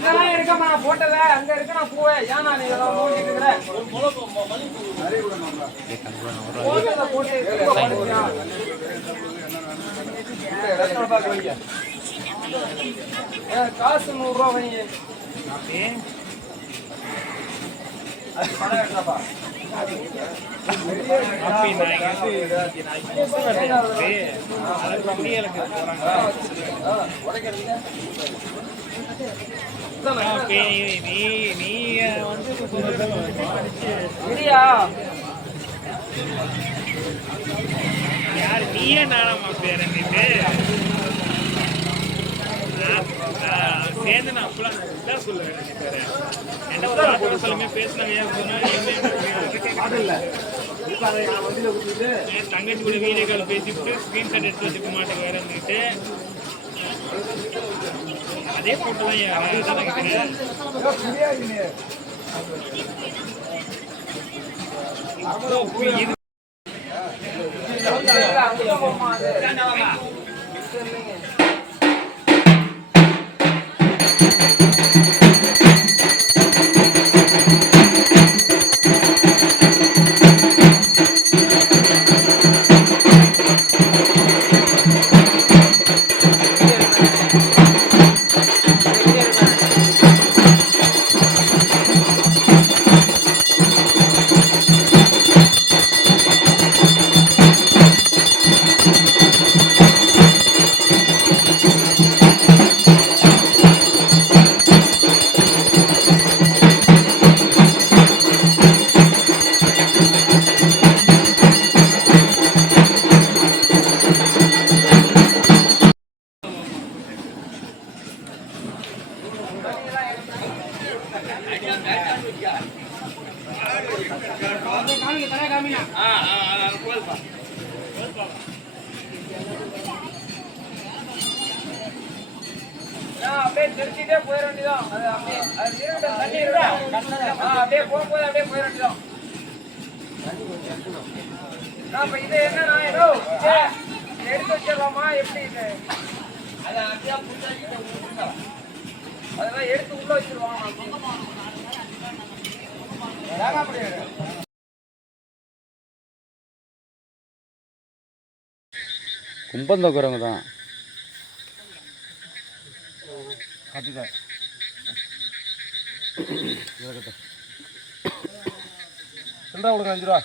இதெல்லாம் இருக்கமா போட்டல அங்க இருக்கு நான் பூவே ஏனா நீ இதெல்லாம் மூடிட்டு இருக்கற போட்டல போட்டு காசு 100 ரூபாய் வைங்க அது பணம் எடுறப்பா அப்பி நான் கம்மியலுக்கு போறாங்க உடைக்கிறீங்க நீ வந்து சரியா யார் நீயே நானாமா பேர் என்னட்டு சேர்ந்து நான் அப்பெல்லாம் இதான் சொல்லுவேன் என்ன ஒரு ஆட்டோ சொல்லுமே பேசினாங்க தங்கச்சி கூட வீடியோ கால் பேசிவிட்டு ஸ்கிரீன்ஷாட் எடுத்து வச்சுக்க மாட்டேன் வேற இருந்துட்டு அதே போட்டு தான் தெரியாது அப்படியே திருச்சிட்டே போயிட வேண்டியதான் அது அப்படியே தண்ணி இருக்கா அப்படியே போகும்போது அப்படியே போயிட வேண்டியதான் இப்ப இது என்னன்னா ஏதோ எடுத்து வச்சிடலாமா எப்படி இது அதெல்லாம் எடுத்து உள்ள வச்சிருவாங்க கும்பந்தோக்குறவங்க தான் சில்லற கொடுங்க 5 ரூபா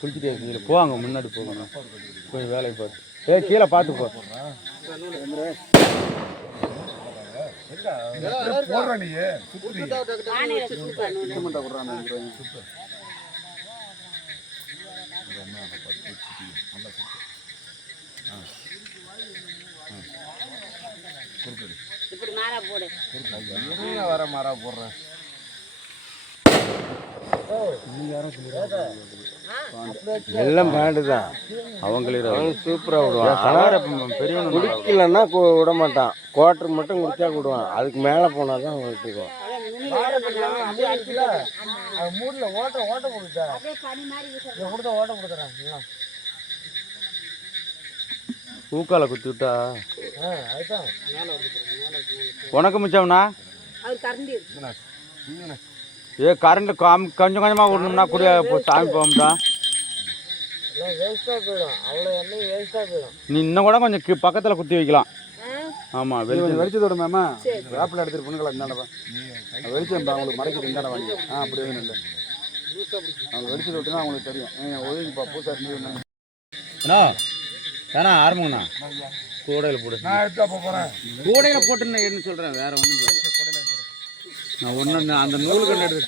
குளிச்சுட்டே இருக்கீங்க போவாங்க முன்னாடி போகணும் போய் வேலையை பார்த்து கீழே பார்த்து போ வர மாறா போடுறேன் எல்லாம் பேண்டு தான் அவங்களே சூப்பராக விடுவான் பெரியவன் குடிக்கலன்னா விட மாட்டான் குவார்டர் மட்டும் குடிச்சா விடுவான் அதுக்கு மேலே போனால் தான் விட்டுக்குவான் மூடில் ஓட்ட கொடுத்தா கொடுத்தா ஓட்ட கொடுத்துறேன் பூக்கால குத்தி விட்டா அதுதான் உனக்கு மிச்சம்னா ஏ கரண்ட் கொஞ்சம் கொஞ்சமாக விடணும்னா குடியா சாமி போகும்டா நீ இன்னும் கூட கொஞ்சம் பக்கத்தில் குத்தி வைக்கலாம் ஆமாம் வெளிச்சம் விட மேமா வேப்பில் எடுத்துட்டு பொண்ணுங்களா இந்தாண்டா வெளிச்சம் அவங்களுக்கு மறைக்கிறது இந்தாண்ட வாங்கி அப்படி எதுவும் இல்லை அவங்க வெளிச்சத்தை விட்டுனா அவங்களுக்கு தெரியும் ஒதுங்கிப்பா பூசா அண்ணா ஏண்ணா ஆரம்பங்கண்ணா கூடையில் போடு நான் எடுத்து அப்போ போகிறேன் கூடையில் போட்டுன்னு என்ன சொல்கிறேன் வேறு ஒன்றும் சொல்லலை நான் ஒன்று அந்த நூல் கண்டு எடுத்து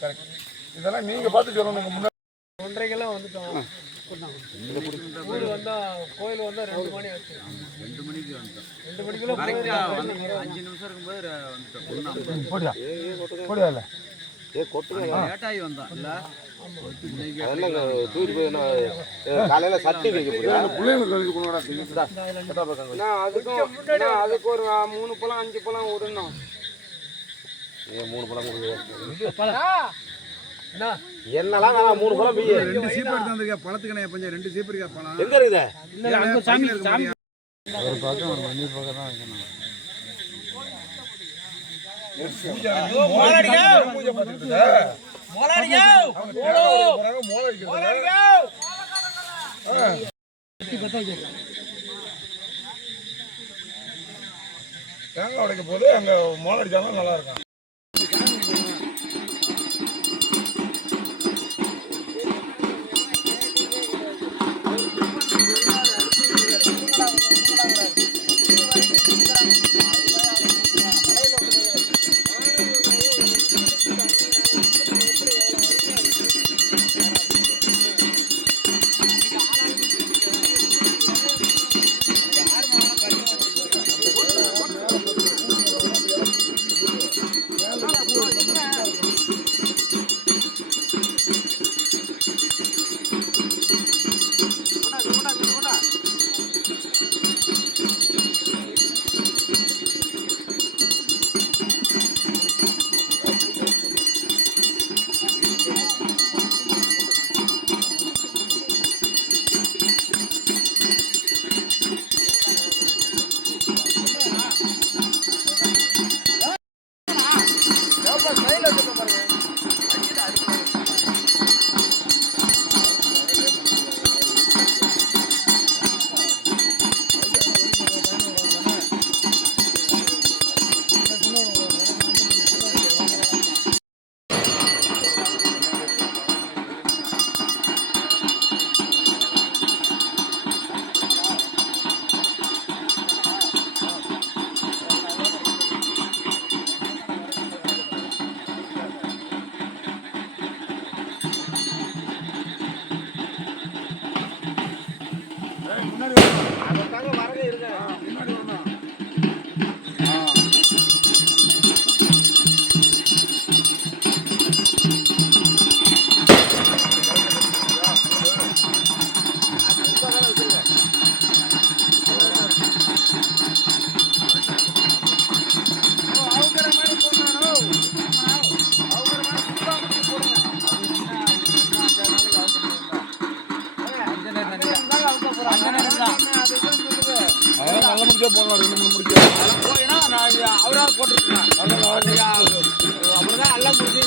கரெக்ட் இதெல்லாம் நீங்கள் பார்த்து சொல்லணும் முன்னாடி 1.5 கிலோ வந்துட்டோம் ஊர் வந்தா கோயில் வந்தா 2 மணி ஆச்சு. 2 மணிக்கு வந்துட்டோம். 2 மணிக்குள்ள கரெக்டா 5 நிமிஷம் இருக்கும்போது வந்துட்டோம். போடியா போடியா இல்ல லேட் ஆகி வந்தோம் இல்ல. காலையில சட்டி வைக்க அதுக்கு ஒரு 3 பழம் 5 பழம் விடணும். 3 பழம் என்னலாம் வேணாம் 3 பழம் பிய்ய 2 சீப்பு எடுத்து வந்திருக்கா. பழத்துக்கு கொஞ்சம் 2 சீப்பு இருக்கா பழம். எங்க இருக்குதே அங்க சாமி சாமி ஒரு பக்கம் ஒரு மணி பக்கம் தான் வைக்கணும். தேங்காய் உடைக்க போது அங்க மோளம் அடிச்சாலும் நல்லா இருக்கும். நல்ல முடிச்சா போகலாம். 2 3 முடிச்சா போயினா நான் அவரா போட்டுருக்கேன். அப்படிதான் எல்லாம் முடிஞ்சு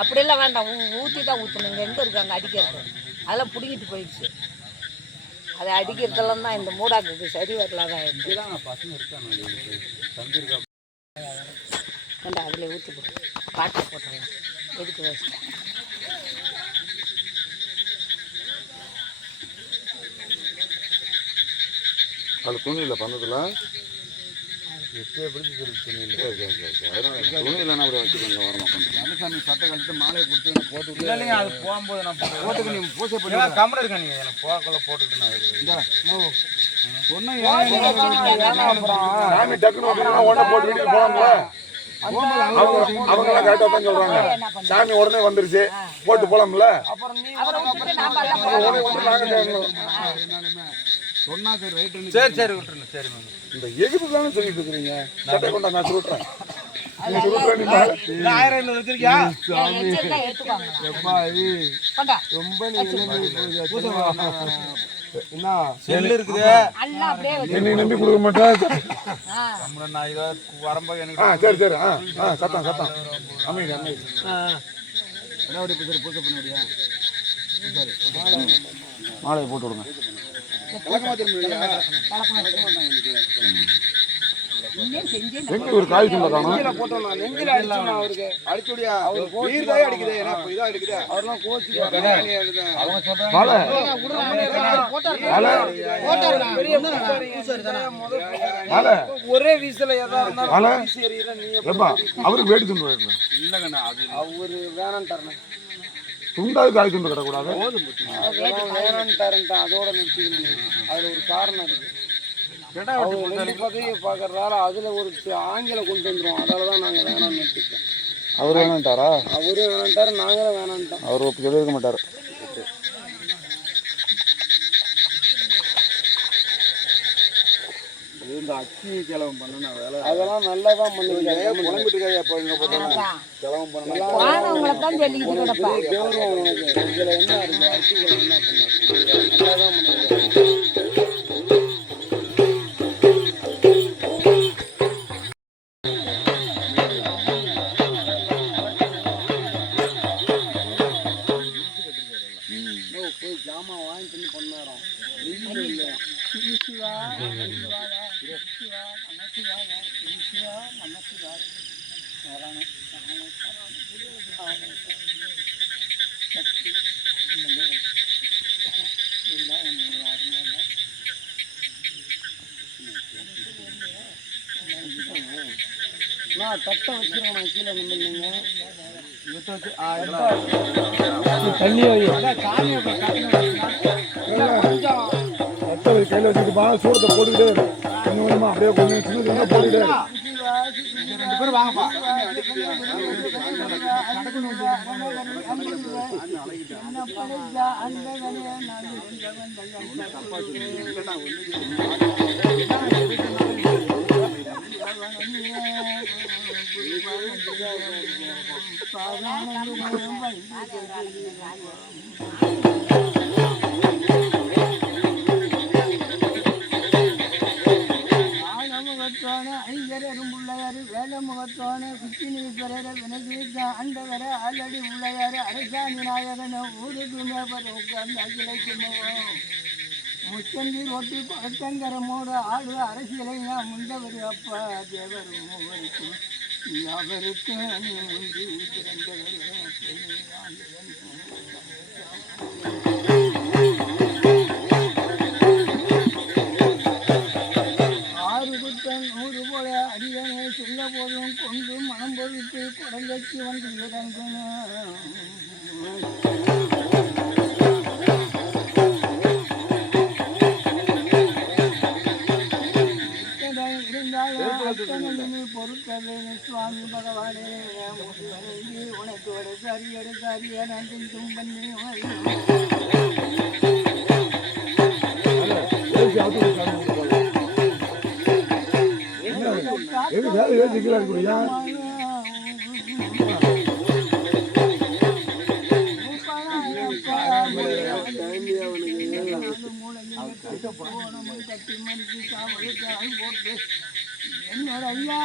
அப்படியெல்லாம் வேண்டாம். ஊற்றி தான் ஊற்றணுங்க. எங்கே இருக்காங்க அடிக்கிறது? அதெல்லாம் பிடிங்கிட்டு போயிடுச்சு. அதை அடிக்கிறதெல்லாம் தான் இந்த மூடாக்கு சரி வரலாத பசங்க இருக்காங்க. வேண்டாம், அதில் ஊற்றி போடு. பாட்டில் போட்டுருங்க. எதுக்கு வேஸ்ட்? அது துணி இல்லை பந்தத்தில் துணி இல்லைன்னா அப்படியே வச்சுக்கோங்க. வரமா சாமி சட்டை கழிட்டு மாலையை கொடுத்து போட்டு இல்லைங்க. அது போகும்போது நான் போட்டுக்கு நீ பூசை பண்ணி கம்மன் இருக்கா. நீ எனக்கு போகக்குள்ள போட்டுட்டு நான் சாமி டக்குனு உடனே போட்டு வீட்டுக்கு போகலாம்ல. அவங்க கரெக்டாக தான் சொல்றாங்க. சாமி உடனே வந்துருச்சு போட்டு போலாம்ல. சொன்னா சரி ரைட்டு. சரி சரி விட்டுருங்க. சரி மேம். இந்த எதுக்கு தானே சொல்லிட்டு இருக்கிறீங்க? சட்டை கொண்டா நான் சுருட்டுறேன். அது எல்லாம் இல்லை 1500 வச்சிருக்கியா? எச்சரிக்கை எடுத்துக்கோங்க. எப்பா கொண்டா. ரொம்ப என்ன செல்லு இருக்குது. எல்லாம் அப்படியே வச்சு. என்னை நம்பி கொடுக்க மாட்டேன். ஆ. நம்மள நான் இதை வரும்போது எனக்கு சரி சரி சத்தம் அமைதி அமைதி. என்ன பூஜை பூஜை பண்ணியா? மாலையை போட்டு விடுங்க. இன்னும் செஞ்சு எங்க ஒரு காய் துண்டை காணோம். நெஞ்சில அடிச்சோம் அவருக்கு. அடிச்சுடியா? நீர் தான் அடிக்குது. ஏன்னா இப்ப இதா அடிக்குது. அவர்லாம் கோச்சு அவங்க சொல்றாங்க. மாலை மாலை ஒரே வீசல எதா இருந்தாலும் மாலை வீசி எறிகிற நீங்க எப்பா அவருக்கு வேடி துண்டு வரணும். இல்லங்கண்ணா அது அவரு வேணான்ட்டாருண்ணே. துண்டாவது காய் துண்டு கிடக்கூடாது. வேணான்ட்டாருன்ட்டா அதோட நிறுத்திக்கணும். அதுல ஒரு காரணம் இருக்கு. அவர் பதவியை பார்க்கறதால அதுல ஒரு ஆங்கில கொண்டு வந்துடும். அதாலதான் நாங்க வேணாம்னு நிறுத்திட்டோம். அவர் வேணான்ட்டாரா? அவரு வேணான்ட்டாரு, நாங்களும் வேணான்ட்டோம். அவர் சொல்லியிருக்க மாட்டாரு. இந்த அச்சி கிளம்பு பண்ண வேலை அதெல்லாம் நல்லா தான் பண்ணிருக்காங்க. புலம்பிட்டுக்காயா இப்போ இங்கே போட்டோம் கிளம்பு பண்ணலாம். வானவங்களை தான் சொல்லிக்கிட்டு கிடப்பா. கௌரவம் உனக்கு. இதுல என்ன இருக்கு? அச்சி கிளம்பு என்ன பண்ணாரு? நல்லா தான் பண்ணிருக்காங்க. போய் ஜாமான் வாங்கிட்டு பண்ணாரோம். வெயில் இல்லையா? சிவா சிவா நமசிவா நமசிவா சரண சரண சரண சக்தி நான் தட்டை வச்சிருக்கேன். நான் கீழே நின்றுங்க தண்ணி கையில் வச்சுட்டு சூடத்தை போட்டுக்கிட்டே கொஞ்சம் கொஞ்சமா அப்படியே கொஞ்சம் சின்ன சின்ன போட்டுக்கிட்டே 2 பேரும் வாங்கப்பா. ஐயரும்புள்ளையாரு வேலமுகத்தோன குச்சினீஸ்வரர வினகீத அண்டவர ஆலடி உள்ளையாரு அரசாணி நாயகன ஊருக்கு மேபர் உட்கார்ந்து அகிலைக்குமோ முச்சந்தி ரொட்டி பழத்தங்கரமோட ஆடு அரசியலை நான் முந்தவர் அப்பா தேவர் மூவருக்கும் அவருக்கு நீ முந்தி நூறு போல அடியனை சொல்ல போதும் கொண்டு மனம் பொழித்து குடங்கைக்கு வந்து இறங்கணும். இருந்தாலும் அத்தனை பொருட்கள் சுவாமி பகவானே உனக்கு ஒரு சரியடு சரிய நன்றி தும்பண்ணி எது வேலை ஏற்றிக்கலாம் இருக்குயா? என்னோட ஐயா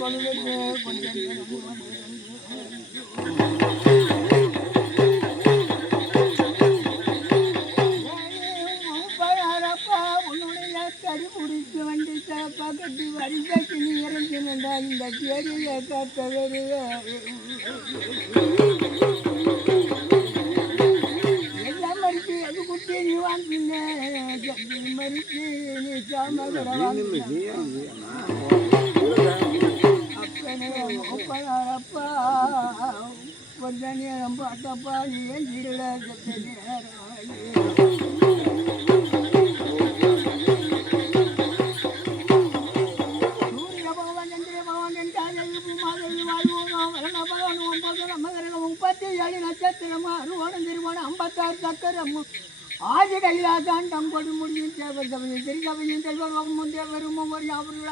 கொள்ளுக்கு கொஞ்சம் கடி பிடிச்சி வண்டி தப்பா கட்டி வரிசைக்கு நீ இறங்கினா இந்த கேடிய காத்த எல்லாம் மறிச்சு அது குட்டி நீ வாங்கின மறிச்சு நீ சாமகட அப்பனே ஒப்பனாரப்பா கொஞ்ச நேரம் பார்த்தப்பா நீ ஏன் இருட சத்த நேரம் நட்சத்திரமா அருவானம் திருமணம் 56 சக்கரம் ஆதி கைலாசான் தம் கொடு முடியும் தேவர் கவிஞர் திருக்கவிஞர் செல்வர் வகுமுன் தேவரும் ஒவ்வொரு யாவரும்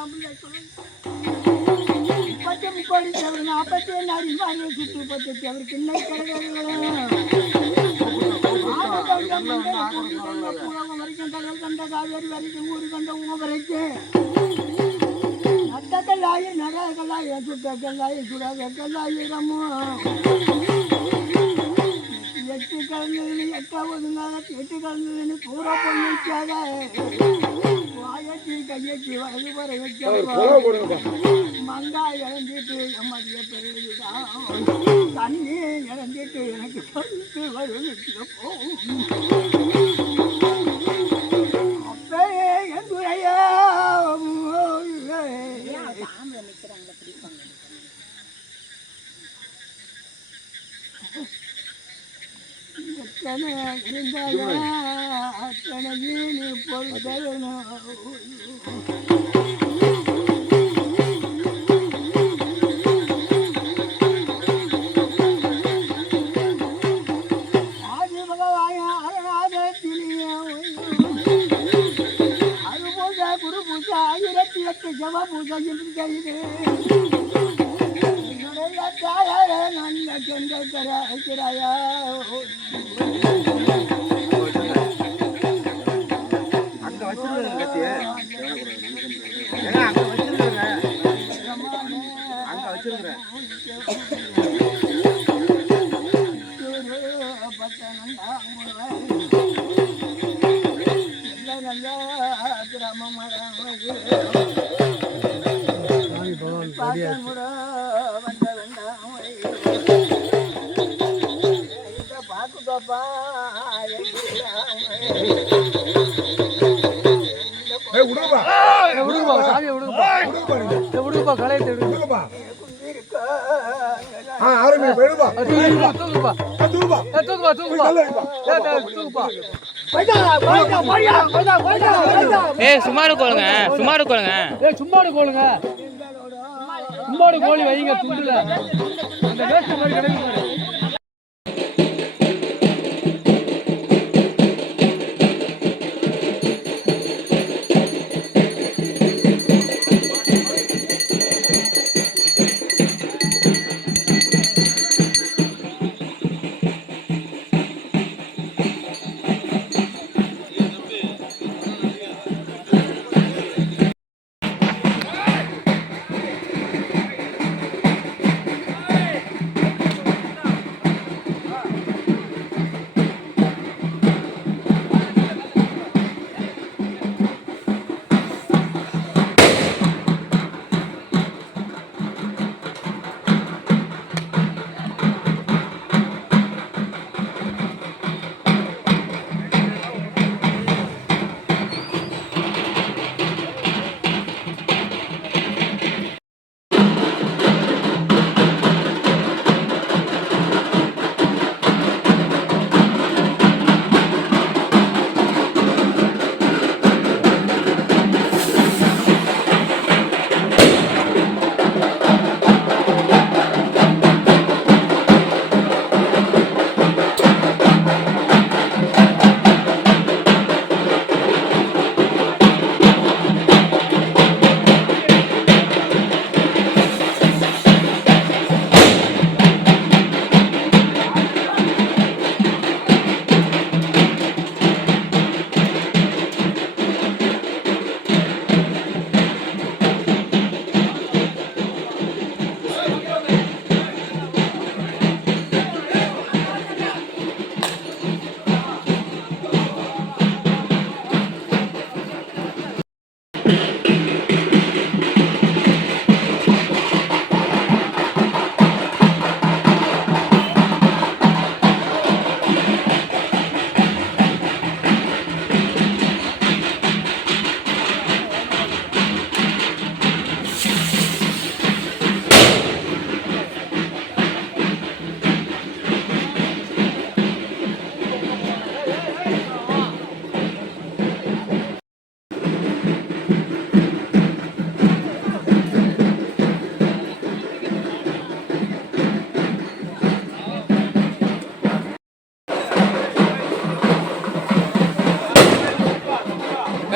பச்சை கோடி தேவர் 47 அறிவாரியை சுற்றி பத்து தேவர் கிண்ணை வரைக்கும் கடல் கண்ட காவேரி வரைக்கும் ஊரு கண்ட வரைக்கும் நட்டக்கல்லாயி நகக்கல்லாயி சுட்டக்கல்லாயி சுடாக்கல்லாயிரமோ எட்டு கலந்ததுன்னு 8வது நாள் 8 கலந்ததுன்னு பூரா பொண்ணிச்சாத வாயத்தி கையத்தி வலது வர வச்சா மங்கா இழந்திட்டு எம்மதிய பெருதான் தண்ணி இழந்திட்டு எனக்கு பழுத்து வருது அப்பே எந்துரையா இருந்தாலும் அத்தனை நீ பொறுத்தரணும் ஆதி பகவாய அரணாதத்திலேயே அது பூஜை குரு பூஜை 1008 ஜப பூஜை என்று செய்து என்னுடைய தாயார நல்ல சென்ற இருக்கிறாயா பாப்பா விடுப்பா கலையத்தை விடுப்பா சுமாரு கோளுங்க சும்மாடு கோழி வைங்க துண்டுல அந்த வேஸ்ட் மாதிரி கிடைக்கும்.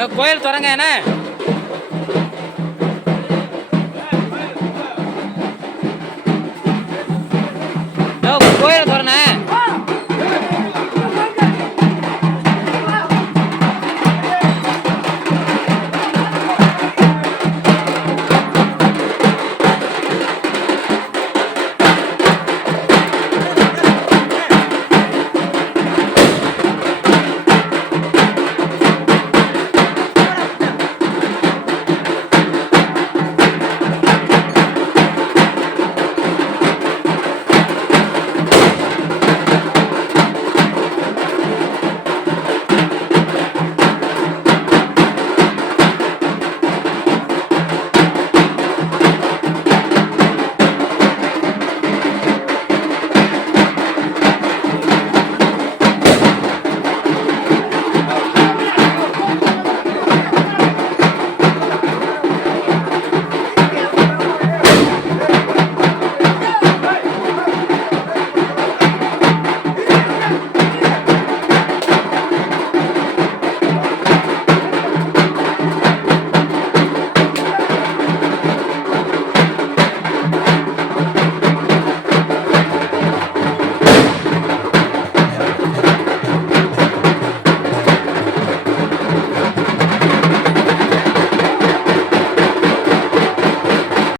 கோயில் திறங்க என்ன